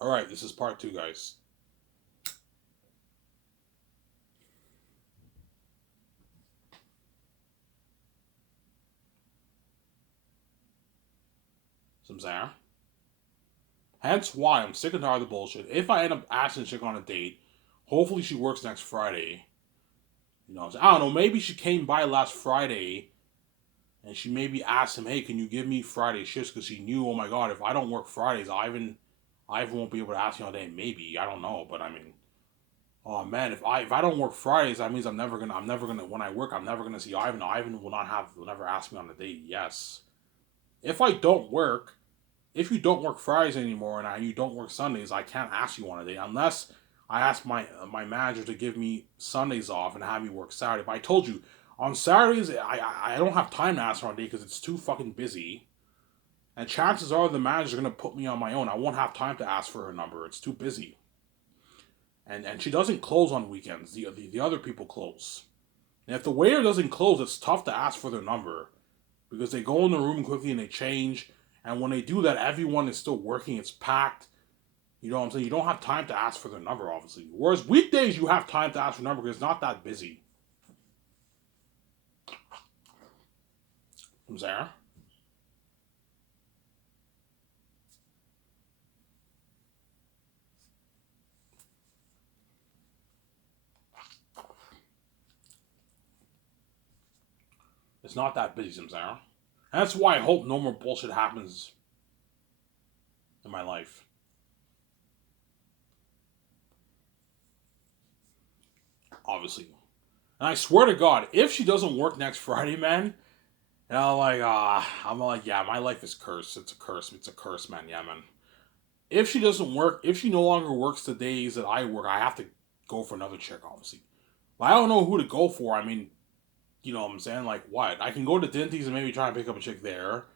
All right, this is part two, guys. Some Zara. Hence why I'm sick and tired of the bullshit. If I end up asking a chick on a date, hopefully she works next Friday. I don't know. Maybe she came by last Friday and she maybe asked him, "Hey, can you give me Friday shifts?" Because she knew, oh my god, if I don't work Fridays, Ivan won't be able to ask me all day. Maybe I don't know, but I mean, oh man, if I don't work Fridays, that means I'm never gonna when I work, I'm never gonna see Ivan. Ivan will never ask me on a date. Yes. If I don't work, if you don't work Fridays anymore and you don't work Sundays, I can't ask you on a date unless I ask my manager to give me Sundays off and have me work Saturday. But I told you on Saturdays I don't have time to ask her on a date because it's too fucking busy. And chances are the manager's gonna put me on my own. I won't have time to ask for her number. It's too busy. And she doesn't close on weekends. The other people close. And if the waiter doesn't close, it's tough to ask for their number because they go in the room quickly and they change. And when they do that, everyone is still working. It's packed. You know what I'm saying? You don't have time to ask for their number, obviously. Whereas weekdays, you have time to ask for their number because it's not that busy. From Zara? It's not that busy, from Zara. And that's why I hope no more bullshit happens in my life. Obviously. And I swear to God, if she doesn't work next Friday, man, and I'm like, yeah, my life is cursed. It's a curse. It's a curse, man. Yeah, man. If she doesn't work, if she no longer works the days that I work, I have to go for another chick, obviously. But I don't know who to go for. I mean, you know what I'm saying? Like, what? I can go to Dinty's and maybe try and pick up a chick there.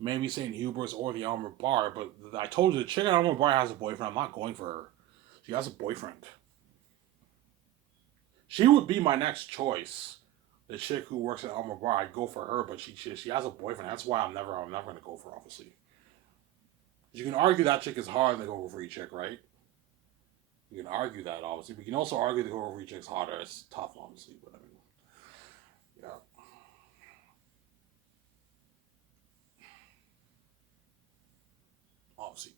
Maybe St. Hubert's or the Armor Bar. But I told you, the chick at Armor Bar has a boyfriend. I'm not going for her. She has a boyfriend. She would be my next choice. The chick who works at Armor Bar, I'd go for her, but she has a boyfriend. That's why I'm never gonna go for her, obviously. You can argue that chick is hard to go for each chick, right? You can argue that obviously. We can also argue the go for each chick's harder. It's tough, obviously, but I mean, yeah, obviously.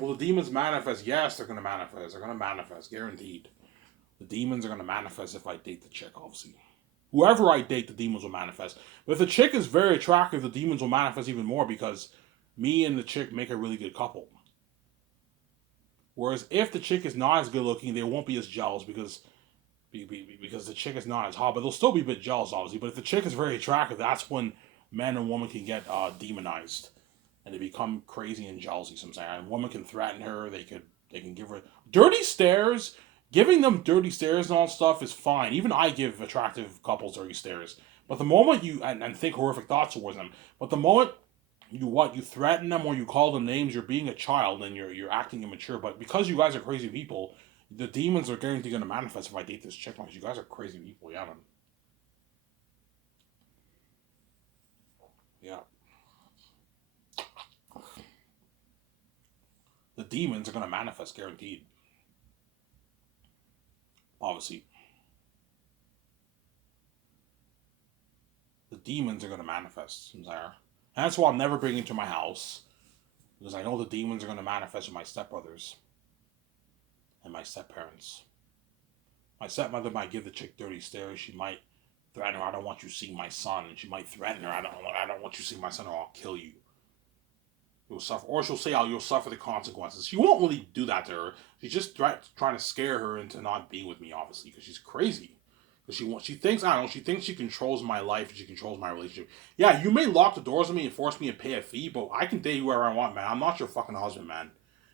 Will the demons manifest? Yes, they're gonna manifest. They're gonna manifest, guaranteed. The demons are gonna manifest if I date the chick, obviously. Whoever I date, the demons will manifest. But if the chick is very attractive, the demons will manifest even more because me and the chick make a really good couple. Whereas if the chick is not as good looking, they won't be as jealous because the chick is not as hot, but they'll still be a bit jealous, obviously. But if the chick is very attractive, that's when man and woman can get demonized and they become crazy and jealousy. Sometimes a woman can threaten her. They can give her dirty stares. Giving them dirty stares and all stuff is fine. Even I give attractive couples dirty stares. But the moment and think horrific thoughts towards them, but the moment you threaten them or you call them names, you're being a child and you're acting immature. But because you guys are crazy people, the demons are guaranteed going to manifest if I date this chick. Like, you guys are crazy people, yeah, man. Yeah, the demons are going to manifest, guaranteed. Obviously, the demons are going to manifest. There, and that's why I'm never bringing to my house because I know the demons are going to manifest with my stepbrothers and my stepparents. My stepmother might give the chick dirty stares. She might threaten her. I don't want you seeing my son, and she might threaten her. I don't want you seeing my son, or I'll kill you. You'll suffer, or she'll say, "Oh, you'll suffer the consequences." She won't really do that to her. She's just trying to scare her into not being with me, obviously, because she's crazy. Because she thinks I don't know. She thinks she controls my life and she controls my relationship. Yeah, you may lock the doors on me and force me to pay a fee, but I can date whoever I want, man. I'm not your fucking husband, man.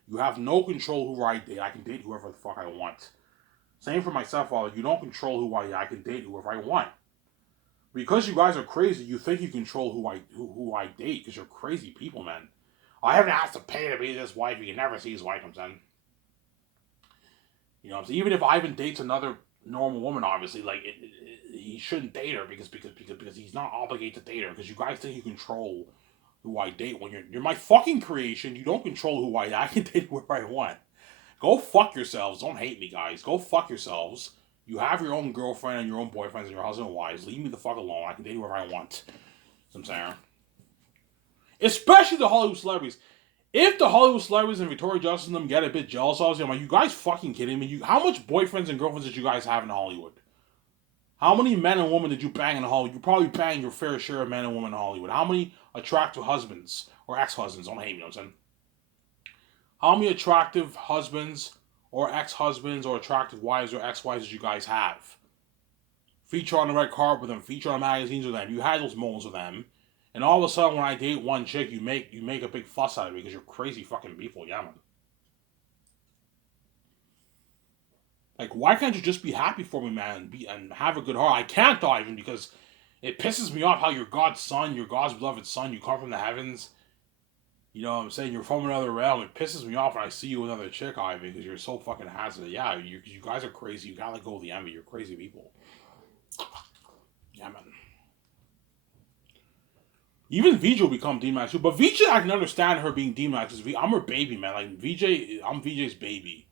You have no control who I date. I can date whoever the fuck I want. Same for my stepfather. You don't control I can date whoever I want. Because you guys are crazy, you think you control who I date because you're crazy people, man. I haven't asked to pay to be this wife. You can never see his wife comes in. You know what I'm saying? Even if Ivan dates another normal woman, obviously, like he shouldn't date her because he's not obligated to date her because you guys think you control who I date. When you're my fucking creation, you don't control who I can date whoever I want. Go fuck yourselves. Don't hate me, guys. Go fuck yourselves. You have your own girlfriend and your own boyfriends and your husband and wives. Leave me the fuck alone. I can date whoever I want. I'm saying. Especially the Hollywood celebrities. If the Hollywood celebrities and Victoria Justice and them get a bit jealous, obviously, I'm like, you guys fucking kidding me? How much boyfriends and girlfriends did you guys have in Hollywood? How many men and women did you bang in Hollywood? You probably banged your fair share of men and women in Hollywood. How many attractive husbands or ex-husbands? Don't hate me, you know what I'm saying? How many attractive husbands or ex-husbands or attractive wives or ex-wives did you guys have? Feature on the red carpet with them, feature on magazines with them. You had those moments with them. And all of a sudden, when I date one chick, you make a big fuss out of it because you're crazy fucking people, yeah, man. Like, why can't you just be happy for me, man, and have a good heart? I can't, Ivan, because it pisses me off how you're God's son, you're God's beloved son, you come from the heavens. You know what I'm saying? You're from another realm. It pisses me off when I see you with another chick, Ivan, because you're so fucking hazardous. Yeah, you guys are crazy. You gotta let go of the envy. You're crazy people. Yeah, man. Even VJ will become demonized too. But VJ, I can understand her being demonized because I'm her baby, man. Like, I'm VJ's baby.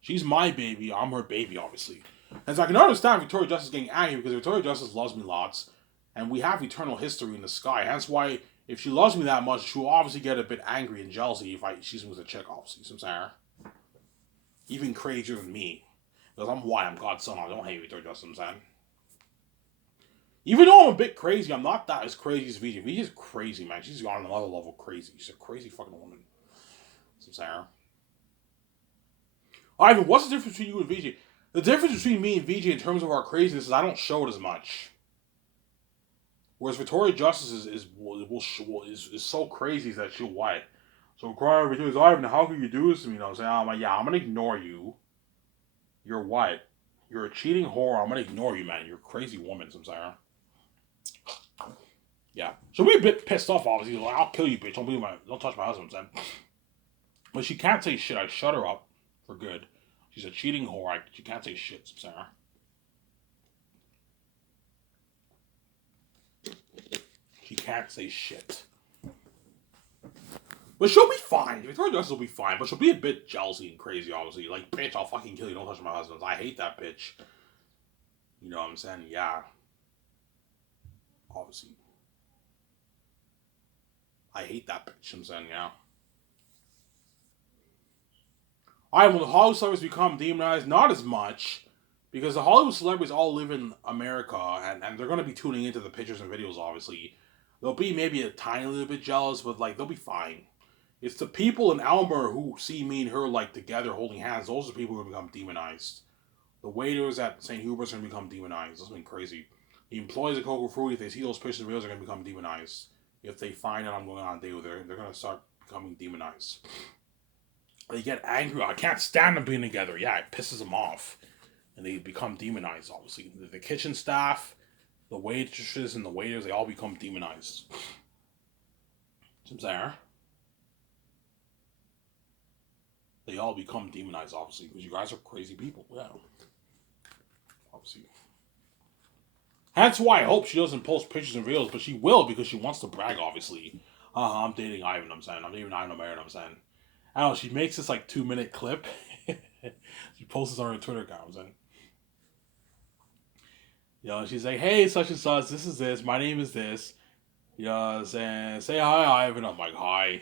She's my baby. I'm her baby, obviously. And so I can understand Victoria Justice getting angry because Victoria Justice loves me lots. And we have eternal history in the sky. Hence why, if she loves me that much, she'll obviously get a bit angry and jealousy if she's with a chick, obviously. You know what I'm saying? Even crazier than me. Because I'm God's son. I don't hate Victoria Justice, you know what I'm saying? Even though I'm a bit crazy, I'm not that as crazy as VJ. VJ's crazy, man. She's on another level crazy. She's a crazy fucking woman. You know what I'm saying? Ivan, what's the difference between you and VJ? The difference between me and VJ in terms of our craziness is I don't show it as much. Whereas Victoria Justice is so crazy that she'll what? So crying over here is Ivan, how can you do this to me? You know what I'm saying? I'm like, yeah, I'm gonna ignore you. You're what? You're a cheating whore. I'm gonna ignore you, man. You're a crazy woman, you know what I'm saying? Yeah. So we're a bit pissed off, obviously. Like, I'll kill you, bitch. Don't touch my husband, I'm saying. But she can't say shit. I shut her up for good. She's a cheating whore. She can't say shit, I'm saying. She can't say shit. But she'll be fine. Victoria Justice will be fine. But she'll be a bit jealousy and crazy, obviously. Like, bitch, I'll fucking kill you. Don't touch my husband. I hate that bitch. You know what I'm saying? Yeah. Obviously. I hate that bitch. I'm saying, yeah. Alright, when the Hollywood celebrities become demonized, not as much. Because the Hollywood celebrities all live in America. And they're going to be tuning into the pictures and videos, obviously. They'll be maybe a tiny little bit jealous, but, like, they'll be fine. It's the people in Elmer who see me and her, like, together holding hands. Those are the people who become demonized. The waiters at St. Hubert's are going to become demonized. That's been crazy. The employees at Coco Fruit, if they see those pictures and videos, are going to become demonized. If they find out I'm going on a date with her, they're going to start becoming demonized. They get angry. I can't stand them being together. Yeah, it pisses them off. And they become demonized, obviously. The kitchen staff, the waitresses, and the waiters, they all become demonized. Seems there. They all become demonized, obviously, because you guys are crazy people. Yeah. Obviously. That's why I hope she doesn't post pictures and videos, but she will because she wants to brag, obviously. I'm dating Ivan, I'm saying. I'm dating Ivan, I'm married, I'm saying. I don't know, she makes this, like, 2-minute clip. She posts this on her Twitter account, I'm saying. You know, she's like, hey, such and such, this is this, my name is this. You know what I'm saying? Say hi, Ivan. I'm like, hi.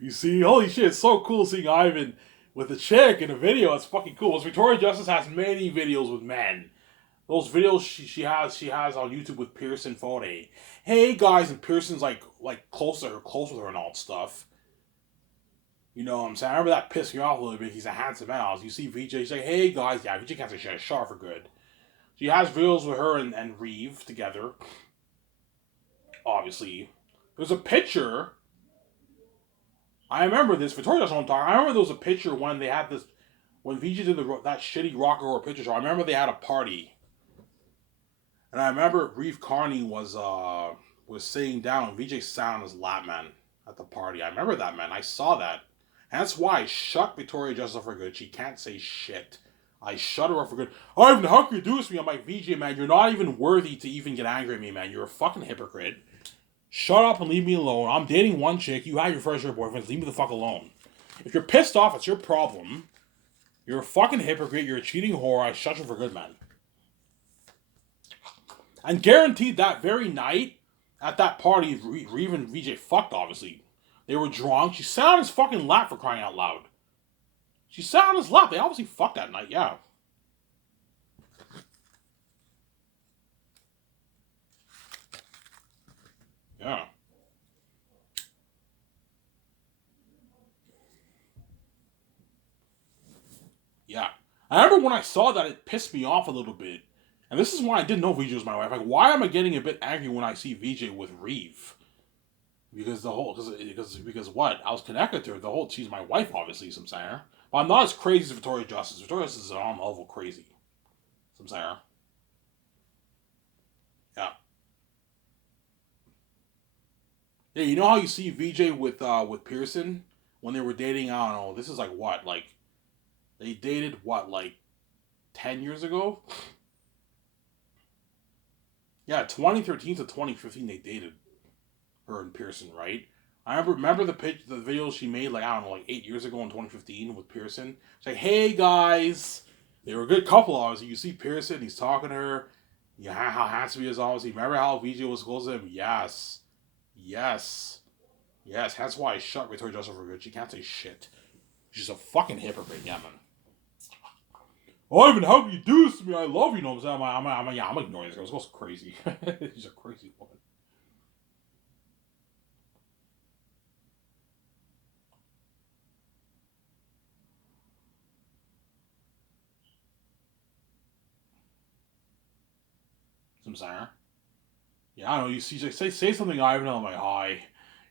You see, holy shit, it's so cool seeing Ivan with a chick in a video. It's fucking cool. Victoria Justice has many videos with men. Those videos she has on YouTube with Pearson Fode. Hey guys, and Pearson's like close with her and all that stuff. You know what I'm saying? I remember that pissed me off a little bit. He's a handsome man. You see VJ, she's like, hey guys, yeah, VJ can't say shit. Sharp for good. She has videos with her and Reeve together. Obviously. There's a picture. I remember this. Victoria doesn't want to talk. I remember there was a picture when they had this. When VJ did that shitty Rock Horror Picture Show. I remember they had a party. And I remember Reeve Carney was sitting down. VJ sat on his lap, man, at the party. I remember that, man. I saw that. And that's why I shut Victoria Justice for good. She can't say shit. I shut her up for good. Ivan, how can you do this to me? I'm like, VJ, man, you're not even worthy to even get angry at me, man. You're a fucking hypocrite. Shut up and leave me alone. I'm dating one chick. You had your first year boyfriend. Leave me the fuck alone. If you're pissed off, it's your problem. You're a fucking hypocrite. You're a cheating whore. I shut you for good, man. And guaranteed that very night, at that party, Reeve and VJ fucked, obviously. They were drunk. She sat on his fucking lap for crying out loud. She sat on his lap. They obviously fucked that night, yeah. Yeah. Yeah. I remember when I saw that, it pissed me off a little bit. And this is why I didn't know VJ was my wife. Like, why am I getting a bit angry when I see VJ with Reeve? Because because what? I was connected to her. She's my wife, obviously, some saying. But I'm not as crazy as Victoria Justice. Victoria Justice is an arm level crazy. Some saying. Yeah. Yeah, you know how you see VJ with Pearson when they were dating, I don't know, this is like what, like they dated what, like 10 years ago? Yeah, 2013 to 2015 they dated, her and Pearson, right? I remember the video she made, like, I don't know, like 8 years ago in 2015 with Pearson. It's like, hey guys, they were a good couple, obviously. You see Pearson, he's talking to her. Yeah, how handsome he is, obviously. Remember how VJ was close to him? Yes, yes, yes. That's why I shut Victoria Justice for good. She can't say shit. She's a fucking hypocrite, yeah, man. Ivan, how can you do this to me? I love you, know what I'm saying? I'm ignoring this girl. This girl's crazy. She's a crazy woman. Some singer. Yeah, I don't know. You see, like, say something, Ivan. I'm like, hi.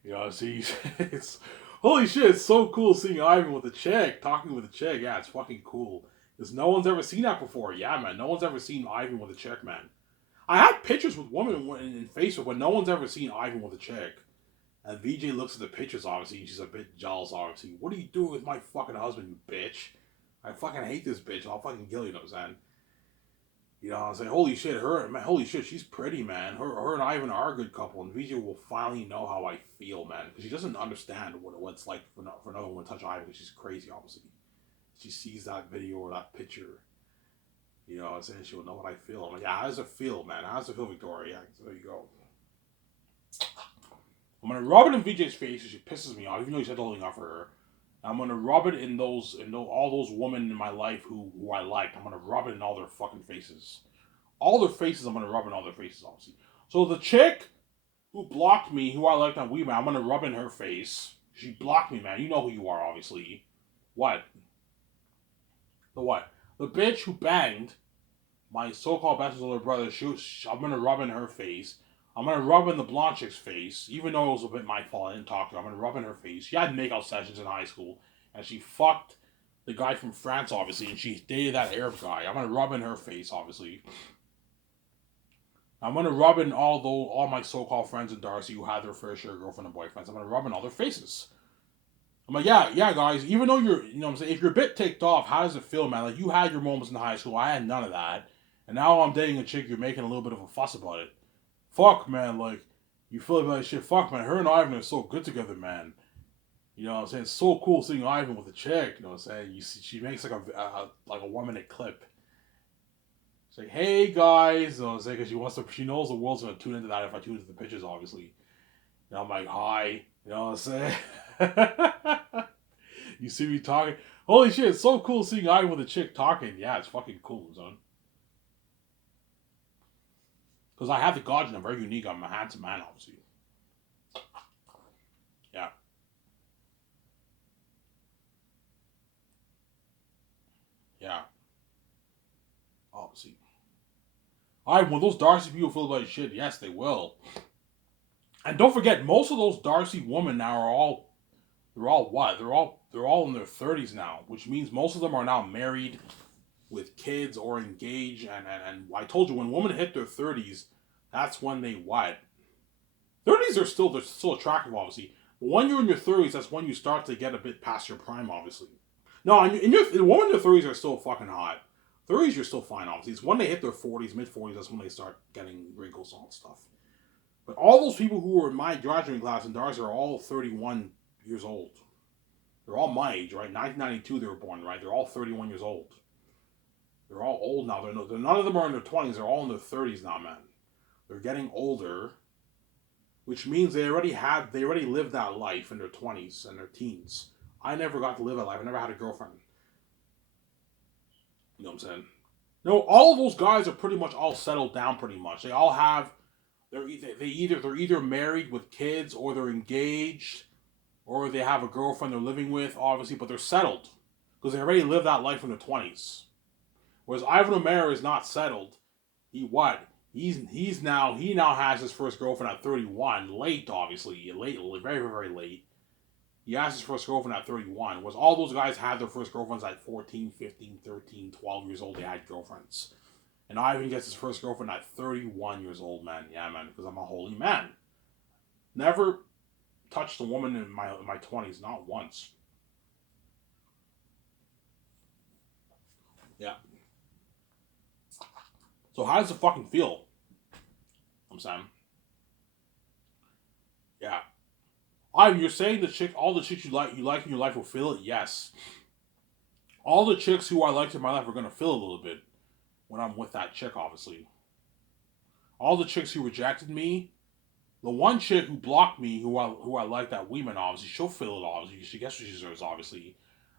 You know, see, it's holy shit. It's so cool seeing Ivan with a chick, talking with a chick. Yeah, it's fucking cool. Because no one's ever seen that before. Yeah, man. No one's ever seen Ivan with a chick, man. I had pictures with women in Facebook, but no one's ever seen Ivan with a chick. And VJ looks at the pictures, obviously, and she's a bit jealous, obviously. What are you doing with my fucking husband, you bitch? I fucking hate this bitch. I'll fucking kill you, know what I'm saying? You know, I was like, holy shit, holy shit, she's pretty, man. Her and Ivan are a good couple, and VJ will finally know how I feel, man, because she doesn't understand what it's like for no one to touch Ivan, because she's crazy, obviously. She sees that video or that picture, you know, and she'll know what I feel. I'm like, yeah, how does it feel, man? How does it feel, Victoria? Yeah, so there you go. I'm gonna rub it in VJ's face, and she pisses me off, even though he said holding off for her. I'm gonna rub it in all those women in my life who I like. I'm gonna rub it in all their fucking faces. All their faces, I'm gonna rub in all their faces, obviously. So the chick who blocked me, who I liked on WeMan, I'm gonna rub in her face. She blocked me, man. You know who you are, obviously. What? The what? The bitch who banged my so-called best older brother. I'm gonna rub in her face. I'm gonna rub in the blonde chick's face, even though it was a bit my fault. I didn't talk to her. I'm gonna rub in her face. She had makeout sessions in high school, and she fucked the guy from France, obviously, and she dated that Arab guy. I'm gonna rub in her face, obviously. I'm gonna rub in all my so-called friends in Darcy who had their fair share of girlfriend and boyfriends. I'm gonna rub in all their faces. I'm like, yeah, guys. Even though you know what I'm saying, if you're a bit ticked off, how does it feel, man? Like, you had your moments in high school. I had none of that, and now I'm dating a chick. You're making a little bit of a fuss about it. Fuck, man. Like, you feel like that shit. Fuck, man. Her and Ivan are so good together, man. You know what I'm saying? It's so cool seeing Ivan with a chick. You know what I'm saying? You see, she makes like a 1 minute clip. It's like, hey guys, you know what I'm saying? Because she knows the world's gonna tune into that if I tune into the pictures, obviously. And I'm like, hi, you know what I'm saying? You see me talking. Holy shit, it's so cool seeing Ivan with a chick talking. Yeah, it's fucking cool, son. Because I have the gods and I'm very unique. I'm a handsome man, obviously. Yeah, yeah, obviously. Alright, will those Darcy people feel about shit? Yes, they will. And don't forget, most of those Darcy women now they're all what? They're all in their 30s now, which means most of them are now married with kids or engaged. And I told you, when women hit their 30s, that's when they what? 30s they're still attractive, obviously. But when you're in your 30s, that's when you start to get a bit past your prime, obviously. No, in your the women in their 30s are still fucking hot. 30s, you're still fine, obviously. It's when they hit their 40s, mid 40s, that's when they start getting wrinkles and all that stuff. But all those people who were in my graduating class in Darcy are all 31 years old. They're all my age, right? 1992 they were born, right? They're all 31 years old. They're all old now. None of them are in their 20s. They're all in their 30s now, man. They're getting older, which means they already lived that life in their 20s and their teens. I never got to live that life. I never had a girlfriend. You know what I'm saying? No, all of those guys are pretty much all settled down. Pretty much, they all have. They're either married with kids, or they're engaged, or they have a girlfriend they're living with, obviously, but they're settled because they already lived that life in their 20s. Whereas Ivan O'Mara is not settled. He now has his first girlfriend at 31, late, obviously, late, very, very late. He has his first girlfriend at 31. Whereas all those guys had their first girlfriends at 14, 15, 13, 12 years old. They had girlfriends. And Ivan gets his first girlfriend at 31 years old, man. Yeah, man, because I'm a holy man. Never touched a woman in my 20s, not once. Yeah. So how does it fucking feel? I'm saying. Yeah. Ivan, you're saying all the chicks you like in your life will feel it? Yes. All the chicks who I liked in my life are gonna feel a little bit when I'm with that chick, obviously. All the chicks who rejected me, the one chick who blocked me, who I liked that woman, obviously, she'll feel it, obviously. She gets what she deserves, obviously.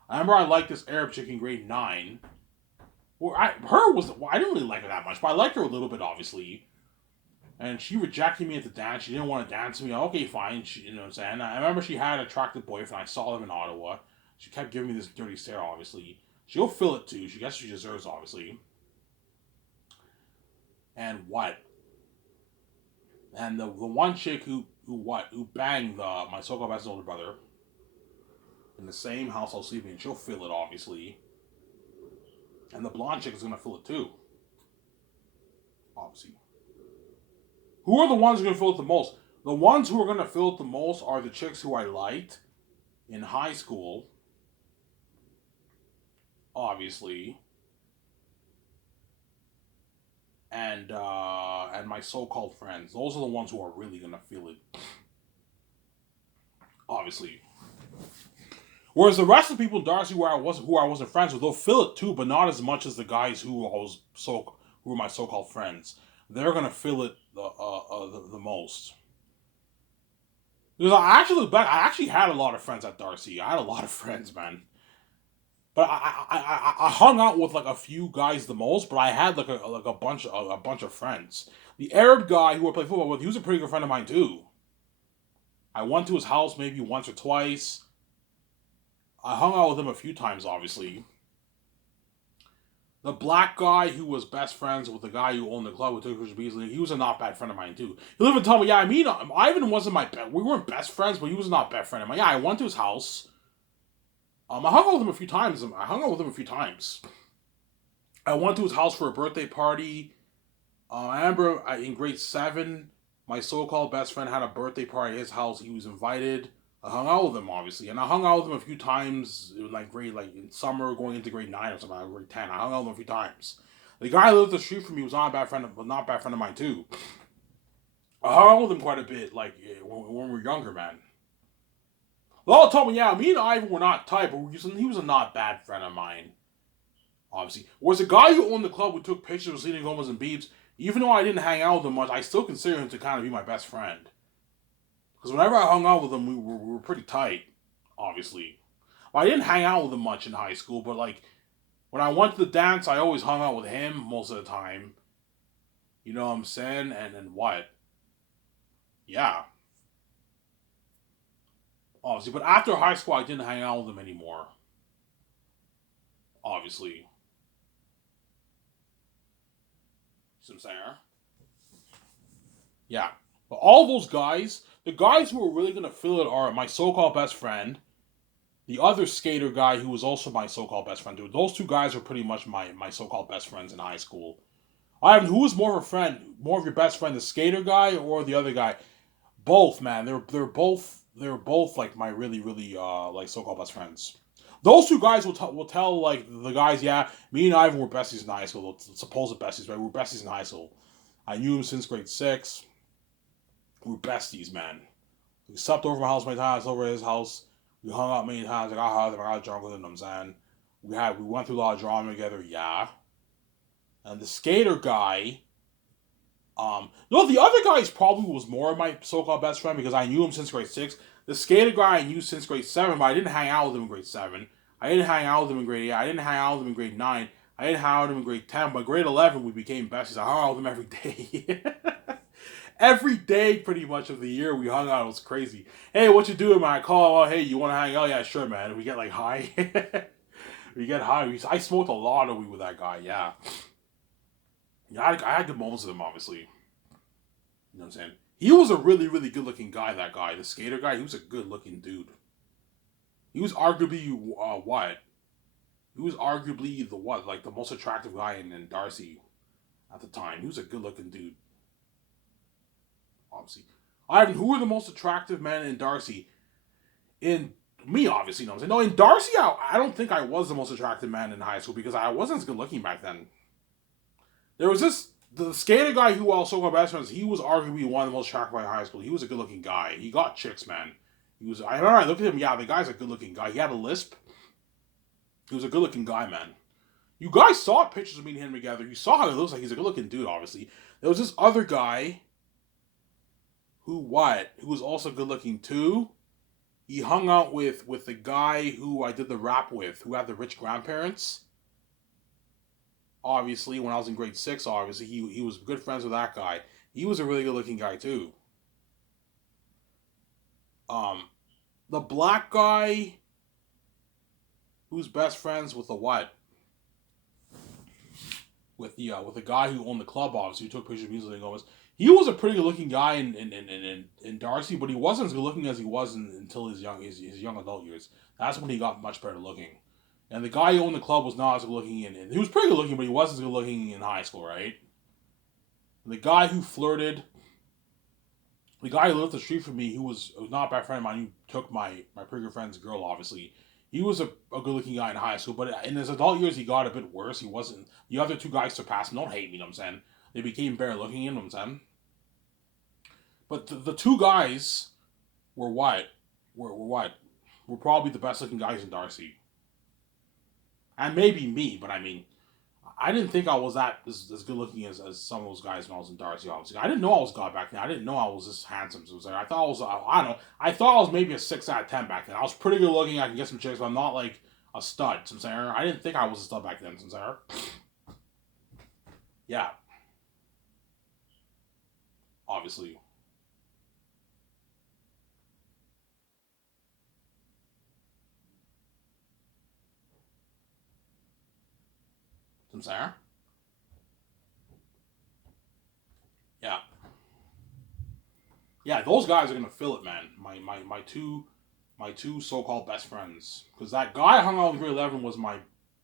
I remember I liked this Arab chick in grade 9. I didn't really like her that much, but I liked her a little bit, obviously. And she rejected me at the dance. She didn't want to dance with me. Okay, fine. You know what I'm saying? I remember she had an attractive boyfriend. I saw them in Ottawa. She kept giving me this dirty stare, obviously. She'll feel it too. She gets what she deserves, obviously. And what? And the one chick who banged my so-called best older brother in the same house I was sleeping in, she'll feel it, obviously. And the blonde chick is gonna feel it too. Obviously. Who are the ones who are gonna feel it the most? The ones who are gonna feel it the most are the chicks who I liked in high school, obviously, and my so-called friends. Those are the ones who are really gonna feel it, obviously. Whereas the rest of the people in Darcy who I wasn't friends with, they'll feel it too, but not as much as the guys who were my so-called friends. They're gonna feel it the most. Because I actually look back, I actually had a lot of friends at Darcy. I had a lot of friends, man. But I hung out with like a few guys the most, but I had like a bunch of friends. The Arab guy who I played football with, he was a pretty good friend of mine too. I went to his house maybe once or twice. I hung out with him a few times, obviously. The black guy who was best friends with the guy who owned the club who took Richard Beasley, he was a not bad friend of mine too. He'll even tell me, yeah, I mean, Ivan wasn't we weren't best friends, but he was not best friend of mine. Yeah, I went to his house. I hung out with him a few times. I went to his house for a birthday party. I remember in grade 7, my so-called best friend had a birthday party at his house. He was invited. I hung out with him, obviously, and I hung out with him a few times in in summer, going into grade 9 or something, like grade 10. I hung out with him a few times. The guy who lived the street from me was not a bad friend, of mine too. I hung out with him quite a bit, like when we were younger, man. They all told me, yeah, me and Ivan were not tight, but he was a not bad friend of mine, obviously. Whereas the guy who owned the club who took pictures of Selena Gomez and Biebs, even though I didn't hang out with him much, I still consider him to kind of be my best friend. Because whenever I hung out with him, we were pretty tight, obviously. Well, I didn't hang out with him much in high school, but like when I went to the dance, I always hung out with him most of the time. You know what I'm saying? And then what? Yeah. Obviously. But after high school, I didn't hang out with him anymore. Obviously. See what I'm saying? Yeah. But all those guys, the guys who are really going to feel it are my so-called best friend, the other skater guy who was also my so-called best friend. Dude, those two guys are pretty much my so-called best friends in high school. Ivan, who is more of a friend, more of your best friend, the skater guy or the other guy? Both, man. They're both like my really like so-called best friends. Those two guys will tell like the guys, yeah, me and Ivan were besties in high school, supposed besties, right? We were besties in high school. I knew him since grade 6. We were besties, man. We slept over my house many times, over at his house. We hung out many times. I got high with him, I got drunk with him, you know what I'm saying? We went through a lot of drama together, yeah. And the skater guy, no, the other guy probably was more of my so-called best friend because I knew him since grade 6. The skater guy I knew since grade 7, but I didn't hang out with him in grade 7. I didn't hang out with him in grade 8. I didn't hang out with him in grade 9. I didn't hang out with him in grade 10. But grade 11, we became besties. I hung out with him every day. Every day, pretty much, of the year, we hung out. It was crazy. Hey, what you doing, man? I call, oh, hey, you want to hang out? Yeah, sure, man. And we get, like, high. We get high. I smoked a lot of weed with that guy, yeah. Yeah, I had good moments with him, obviously. You know what I'm saying? He was a really, really good looking guy, that guy. The skater guy, he was a good looking dude. He was arguably, what? He was arguably the what? Like the most attractive guy in Darcy at the time. He was a good looking dude. Obviously. Ivan, who were the most attractive men in Darcy? In me, obviously, you know what I'm saying? No, in Darcy, I don't think I was the most attractive man in high school because I wasn't as good looking back then. There was the skater guy who also got best friends. He was arguably one of the most attractive in high school. He was a good looking guy. He got chicks, man. I remember I looked at him. Yeah, the guy's a good looking guy. He had a lisp. He was a good looking guy, man. You guys saw pictures of me and him together. You saw how he looks like. He's a good looking dude. Obviously, there was this other guy who was also good looking too. He hung out with the guy who I did the rap with, who had the rich grandparents. Obviously, when I was in grade 6, obviously, he was good friends with that guy. He was a really good looking guy, too. The black guy who's best friends with the what? With the guy who owned the club, obviously, who took pictures of music and Gomez. He was a pretty good looking guy in Darcy, but he wasn't as good looking as he was until his young adult years. That's when he got much better looking. And the guy who owned the club was not as good looking he was pretty good looking, but he wasn't as good looking in high school, right? And the guy who flirted, the guy who lived the street from me, who was not a bad friend of mine, who took my pretty good friend's girl, obviously. He was a good looking guy in high school, but in his adult years, he got a bit worse. He wasn't. The other two guys surpassed him. Don't hate me, you know what I'm saying? They became better looking, you know what I'm saying? But the two guys were what? Were what? Were probably the best looking guys in Darcy. And maybe me, but I mean, I didn't think I was that as good looking as some of those guys when I was in Darcy, obviously. I didn't know I was God back then. I didn't know I was this handsome. So it was like, I thought I was, I don't know, I thought I was maybe a 6 out of 10 back then. I was pretty good looking. I can get some chicks, but I'm not like a stud. Some saying I didn't think I was a stud back then. Some saying yeah, obviously. Some saying yeah. Yeah, those guys are gonna fill it, man. My two so called best friends. Because that guy I hung out in grade 11 was my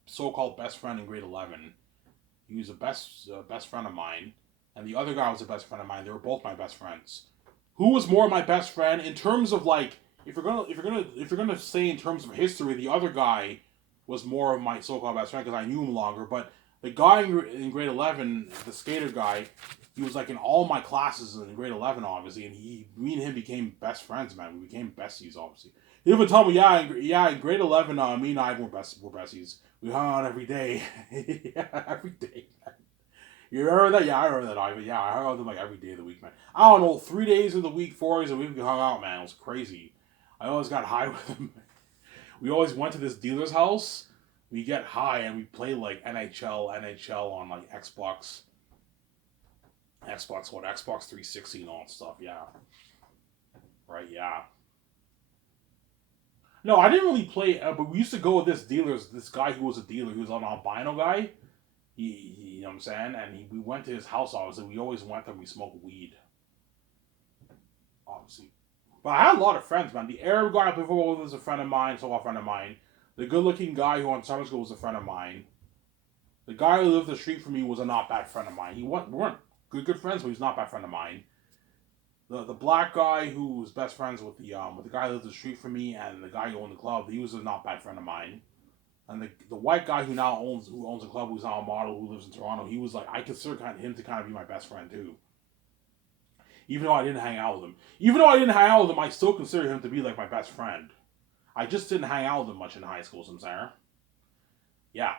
so called best friend in grade 11. He was a best friend of mine, and the other guy was a best friend of mine. They were both my best friends. Who was more my best friend in terms of like if you're gonna say in terms of history, the other guy was more of my so-called best friend because I knew him longer. But the guy in grade 11, the skater guy, he was like in all my classes in grade 11, obviously, and me and him became best friends, man. We became besties, obviously. He even told me, yeah, in grade 11, me and I were besties. We hung out every day, yeah, every day. You remember that? Yeah, I remember that, Ivan. Yeah, I hung out with him like every day of the week, man. I don't know, 3 days of the week, 4 days of the week, we hung out, man. It was crazy. I always got high with him. We always went to this dealer's house. We get high and we play like NHL on like Xbox 360 and all that stuff. Yeah, right. Yeah. No, I didn't really play, but we used to go with this guy who was a dealer, who was an albino guy. You know what I'm saying? And we went to his house, obviously. We always went there and we smoked weed, obviously. But I had a lot of friends, man. The Arab guy before was a friend of mine, so a friend of mine. The good looking guy who went to summer school was a friend of mine. The guy who lived the street from me was a not bad friend of mine. We weren't good friends, but he's not bad friend of mine. The black guy who was best friends with the guy who lived the street from me and the guy who owned the club, he was a not bad friend of mine. And the white guy who owns a club, who's now a model, who lives in Toronto, he was like, I consider him to kind of be my best friend too. Even though I didn't hang out with him, I still consider him to be like my best friend. I just didn't hang out with him much in high school, Sarah. Yeah,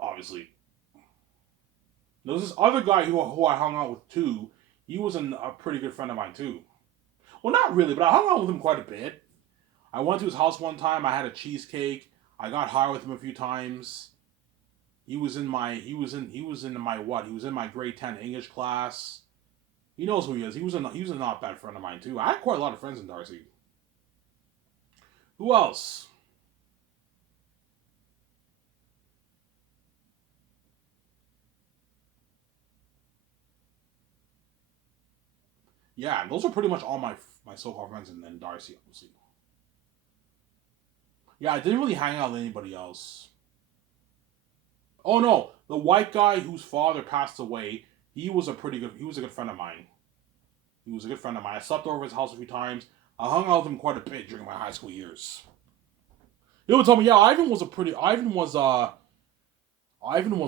obviously. There was this other guy who I hung out with too. He was a pretty good friend of mine too. Well, not really, but I hung out with him quite a bit. I went to his house one time. I had a cheesecake. I got high with him a few times. He was in my what? He was in my grade 10 English class. He knows who he is. He was a not bad friend of mine too. I had quite a lot of friends in Darcy. Who else? Yeah, those are pretty much all my so-called friends in Darcy, obviously. Yeah, I didn't really hang out with anybody else. Oh no, the white guy whose father passed away, he was a good friend of mine. He was a good friend of mine. I slept over his house a few times. I hung out with him quite a bit during my high school years. He would tell me, yeah, Ivan was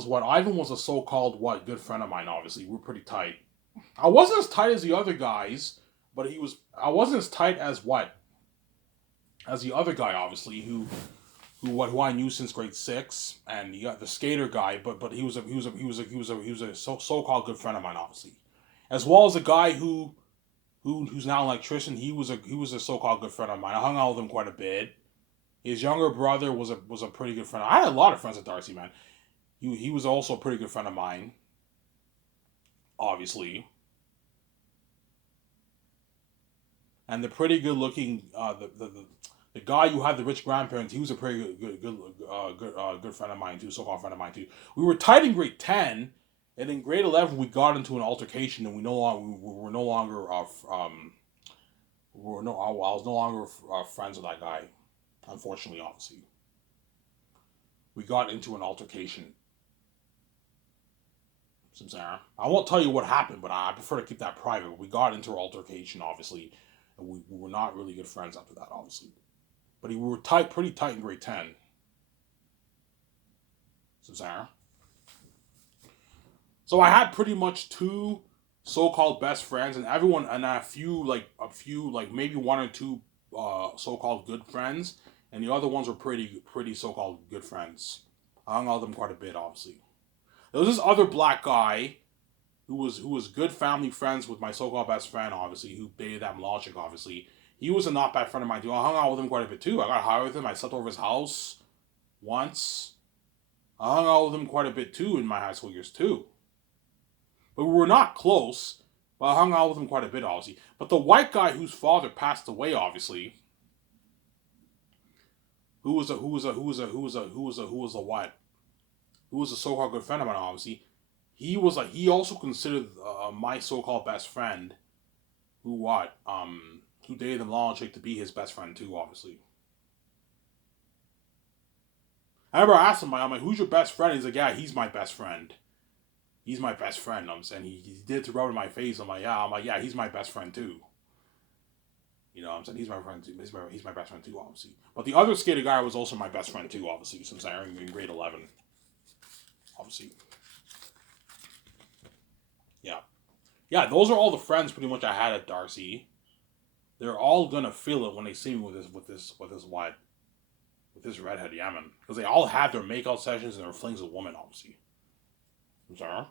what? Ivan was a so-called what good friend of mine. Obviously, we're pretty tight. I wasn't as tight as the other guys, but he was. I wasn't as tight as what? As the other guy, obviously, who I knew since grade 6, and you got the skater guy, but he was a so called good friend of mine, obviously, as well as the guy who's now an electrician. He was a so called good friend of mine. I hung out with him quite a bit. His younger brother was a pretty good friend. I had a lot of friends at Darcy, man. He was also a pretty good friend of mine, obviously, and the pretty good looking the guy who had the rich grandparents, he was a pretty good friend of mine too, so called friend of mine too. We were tight in grade 10, and in grade 11 we got into an altercation, and we were no longer we were no I was no longer friends with that guy. Unfortunately, obviously, we got into an altercation. Some Sarah. I won't tell you what happened, but I prefer to keep that private. We got into an altercation, obviously, and we were not really good friends after that, obviously. But we were tight, pretty tight in grade 10. Some Sarah. So I had pretty much two so-called best friends, and everyone, and a few like maybe one or two so-called good friends, and the other ones were pretty so-called good friends. I hung out with them quite a bit, obviously. There was this other black guy who was good family friends with my so-called best friend, obviously, who dated that Mlachik, obviously. He was a not bad friend of mine too. I hung out with him quite a bit too. I got high with him. I slept over his house once. I hung out with him quite a bit too in my high school years too. But we were not close. But I hung out with him quite a bit, obviously. But the white guy whose father passed away, obviously, who was a what? Who was a so-called good friend of mine, obviously. He also considered my so-called best friend, who dated the long chick to be his best friend too, obviously. I remember I asked him, I'm like, who's your best friend? He's like, yeah, he's my best friend. He's my best friend. I'm saying he did it to rub in my face. I'm like, yeah, he's my best friend too. You know, I'm saying he's my friend too. He's my best friend too, obviously. But the other skater guy was also my best friend too, obviously. Since I in grade 11, obviously. Yeah, yeah. Those are all the friends pretty much I had at Darcy. They're all gonna feel it when they see me with this redhead, yeah, man. Because they all had their makeout sessions and their flings with women, obviously. I'm sorry.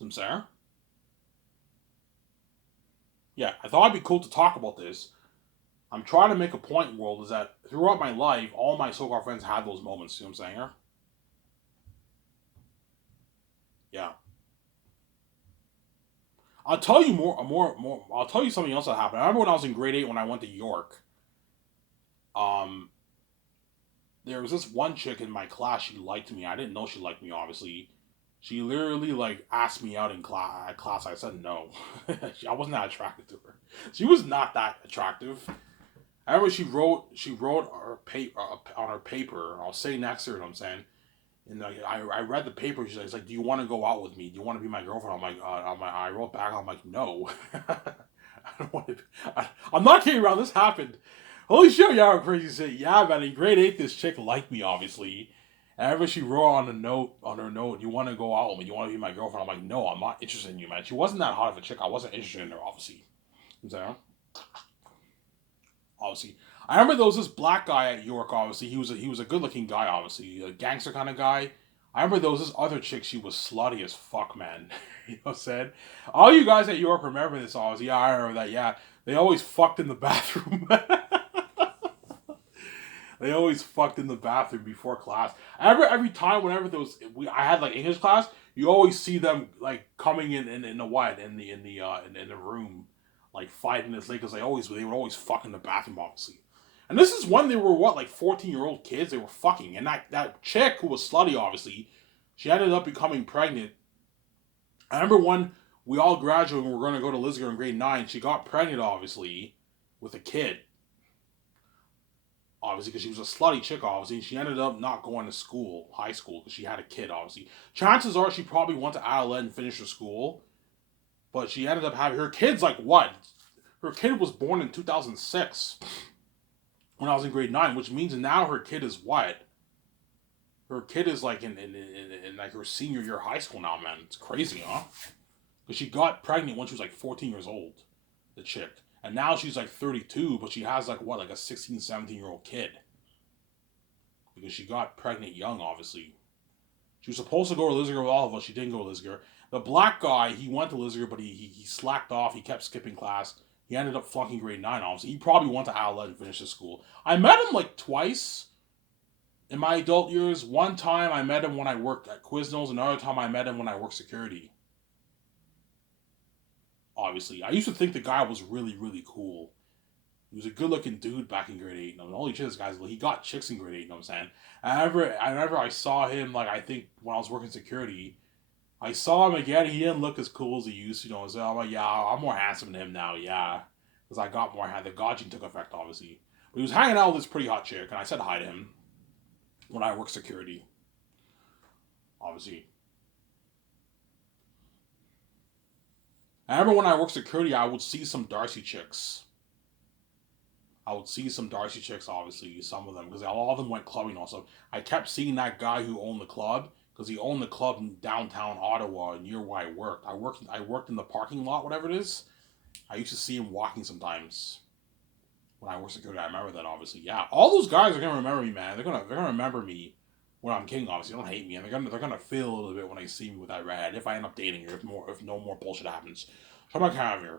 I'm sorry. Yeah, I thought it'd be cool to talk about this. I'm trying to make a point, world, is that throughout my life, all my so-called friends had those moments. You know what I'm saying? Yeah. I'll tell you more. I'll tell you something else that happened. I remember when I was in grade 8 when I went to York. Um, there was this one chick in my class. She liked me. I didn't know she liked me, obviously. She literally like asked me out in class. I said no. I wasn't that attracted to her. She was not that attractive. I remember she wrote her paper on her paper. I was sitting next to her. You know what I'm saying, and I read the paper. She's like, "Do you want to go out with me? Do you want to be my girlfriend?" I wrote back. I'm like, "No, I don't want to. I'm not kidding around. This happened. Holy shit, y'all are crazy." Say, yeah, man. In grade 8, this chick liked me, obviously. And ever she wrote on her note, "You want to go out with me? You want to be my girlfriend?" I'm like, "No, I'm not interested in you, man." She wasn't that hot of a chick. I wasn't interested in her, obviously. You know, obviously. I remember there was this black guy at York. Obviously, he was a good looking guy. Obviously, a gangster kind of guy. I remember there was this other chick. She was slutty as fuck, man. You know what I'm saying? All you guys at York remember this. Obviously, yeah, I remember that. Yeah, they always fucked in the bathroom. They always fucked in the bathroom before class. Every time, whenever there was, I had like English class. You always see them like coming in the what in the room, like 5 minutes late because they would always fuck in the bathroom, obviously. And this is when they were what, like 14-year-old kids. They were fucking, and that chick who was slutty, obviously, she ended up becoming pregnant. I remember when we all graduated and we were going to go to Lisgar in grade 9. She got pregnant, obviously, with a kid, obviously, because she was a slutty chick, obviously, and she ended up not going to school, high school, because she had a kid, obviously. Chances are she probably went to Adelaide and finished her school, but she ended up having her kid's like what? Her kid was born in 2006 when I was in grade 9, which means now her kid is what? Her kid is like in like her senior year of high school now, man. It's crazy, huh? Because she got pregnant when she was like 14 years old, the chick. And now she's like 32, but she has like what, like a 16, 17-year-old kid. Because she got pregnant young, obviously. She was supposed to go to Lisgar with all of us. She didn't go to Lisgar. The black guy, he went to Lisgar, but he slacked off. He kept skipping class. He ended up flunking grade 9, obviously. He probably went to Adelaide and finished his school. I met him like twice in my adult years. One time I met him when I worked at Quiznos. Another time I met him when I worked security. Obviously, I used to think the guy was really, really cool. He was a good looking dude back in grade 8. You know, the only chicks guys, he got chicks in grade 8, you know what I'm saying? I remember I saw him, like, I think when I was working security, I saw him again. He didn't look as cool as he used to, you know. So I'm like, yeah, I'm more handsome than him now, yeah. Because I got more, the gauging took effect, obviously. But he was hanging out with this pretty hot chick, and I said hi to him when I worked security, obviously. I remember when I worked security, I would see some Darcy chicks. I would see some Darcy chicks, obviously, some of them, because all of them went clubbing also. I kept seeing that guy who owned the club, because he owned the club in downtown Ottawa, near where I worked. I worked in the parking lot, whatever it is. I used to see him walking sometimes when I worked security. I remember that, obviously. Yeah, all those guys are gonna remember me, man. They're gonna remember me when I'm king. Obviously, they don't hate me, and they're gonna feel a little bit when they see me with that red. If I end up dating her, if no more bullshit happens. So I'm not kind of here.